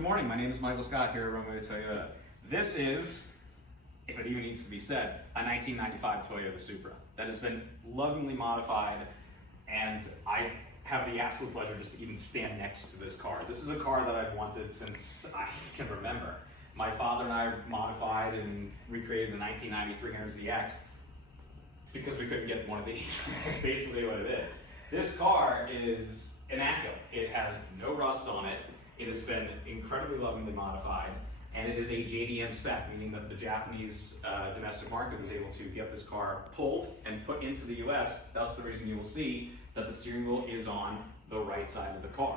Good morning, my name is Michael Scott here at Romeo Toyota. This is, if it even needs to be said, a 1995 Toyota Supra that has been lovingly modified, and I have the absolute pleasure just to even stand next to this car. This is a car that I've wanted since I can remember. My father and I modified and recreated the 1993 ZX because we couldn't get one of these. That's basically what it is. This car is immaculate. It has no rust on it. It has been incredibly lovingly modified, and it is a JDM spec, meaning that the Japanese domestic market was able to get this car pulled and put into the US. That's the reason you will see that the steering wheel is on the right side of the car.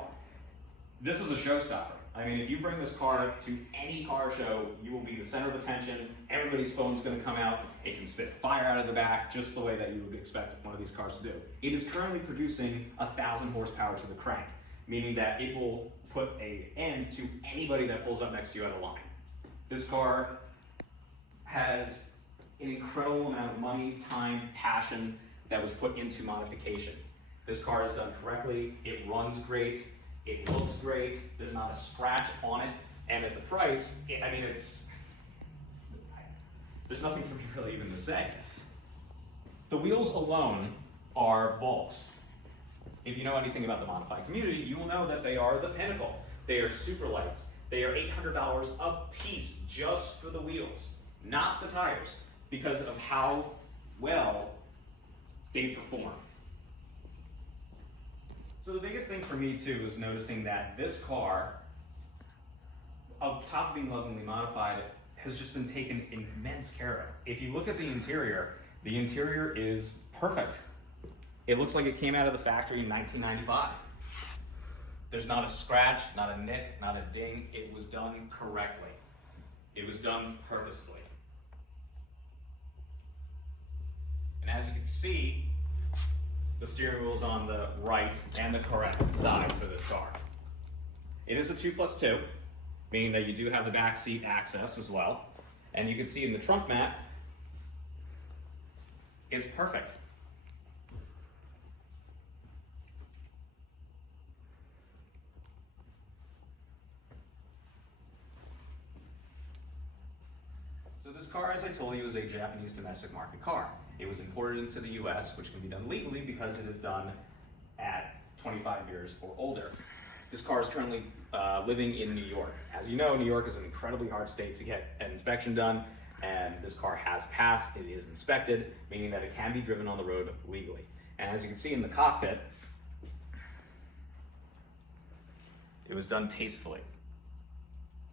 This is a showstopper. I mean, if you bring this car to any car show, you will be the center of attention. Everybody's phone's gonna come out. It can spit fire out of the back, just the way that you would expect one of these cars to do. It is currently producing 1,000 horsepower to the crank, meaning that it will put an end to anybody that pulls up next to you at a line. This car has an incredible amount of money, time, passion that was put into modification. This car is done correctly, it runs great, it looks great, there's not a scratch on it, and at the price, there's nothing for me really even to say. The wheels alone are Volks. If you know anything about the modified community, you will know that they are the pinnacle. They are super lights. They are $800 a piece just for the wheels, not the tires, because of how well they perform. So the biggest thing for me too is noticing that this car, on top of being lovingly modified, has just been taken immense care of. If you look at the interior is perfect. It looks like it came out of the factory in 1995. There's not a scratch, not a nick, not a ding. It was done correctly. It was done purposefully. And as you can see, the steering wheel is on the right and the correct side for this car. It is a 2+2, meaning that you do have the back seat access as well. And you can see in the trunk mat, it's perfect. So this car, as I told you, is a Japanese domestic market car. It was imported into the US, which can be done legally because it is done at 25 years or older. This car is currently living in New York. As you know, New York is an incredibly hard state to get an inspection done, and this car has passed. It is inspected, meaning that it can be driven on the road legally. And as you can see in the cockpit, it was done tastefully.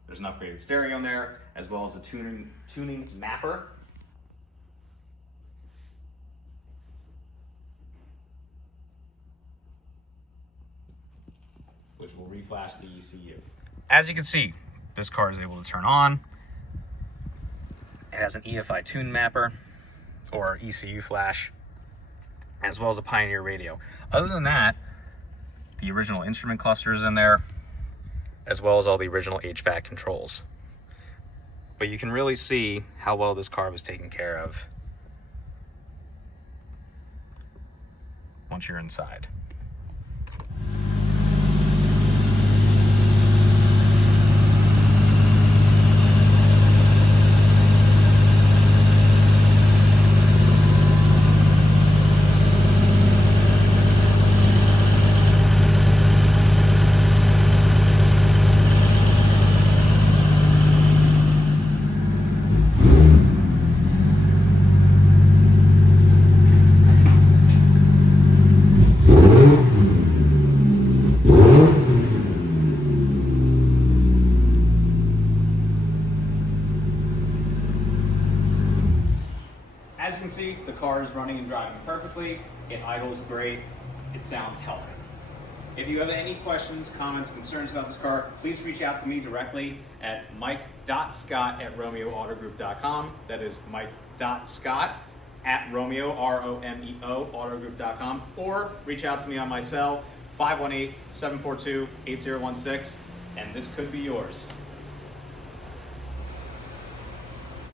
There's an upgraded stereo in there, as well as a tuning mapper. Which will reflash the ECU. As you can see, this car is able to turn on. It has an EFI tune mapper, or ECU flash, as well as a Pioneer radio. Other than that, the original instrument cluster is in there, as well as all the original HVAC controls. But you can really see how well this car was taken care of once you're inside. As you can see, the car is running and driving perfectly. It idles great. It sounds healthy. If you have any questions, comments, concerns about this car, please reach out to me directly at mike.scott at romeoautogroup.com. That is mike.scott at Romeo, R-O-M-E-O, autogroup.com. Or reach out to me on my cell, 518-742-8016, and this could be yours.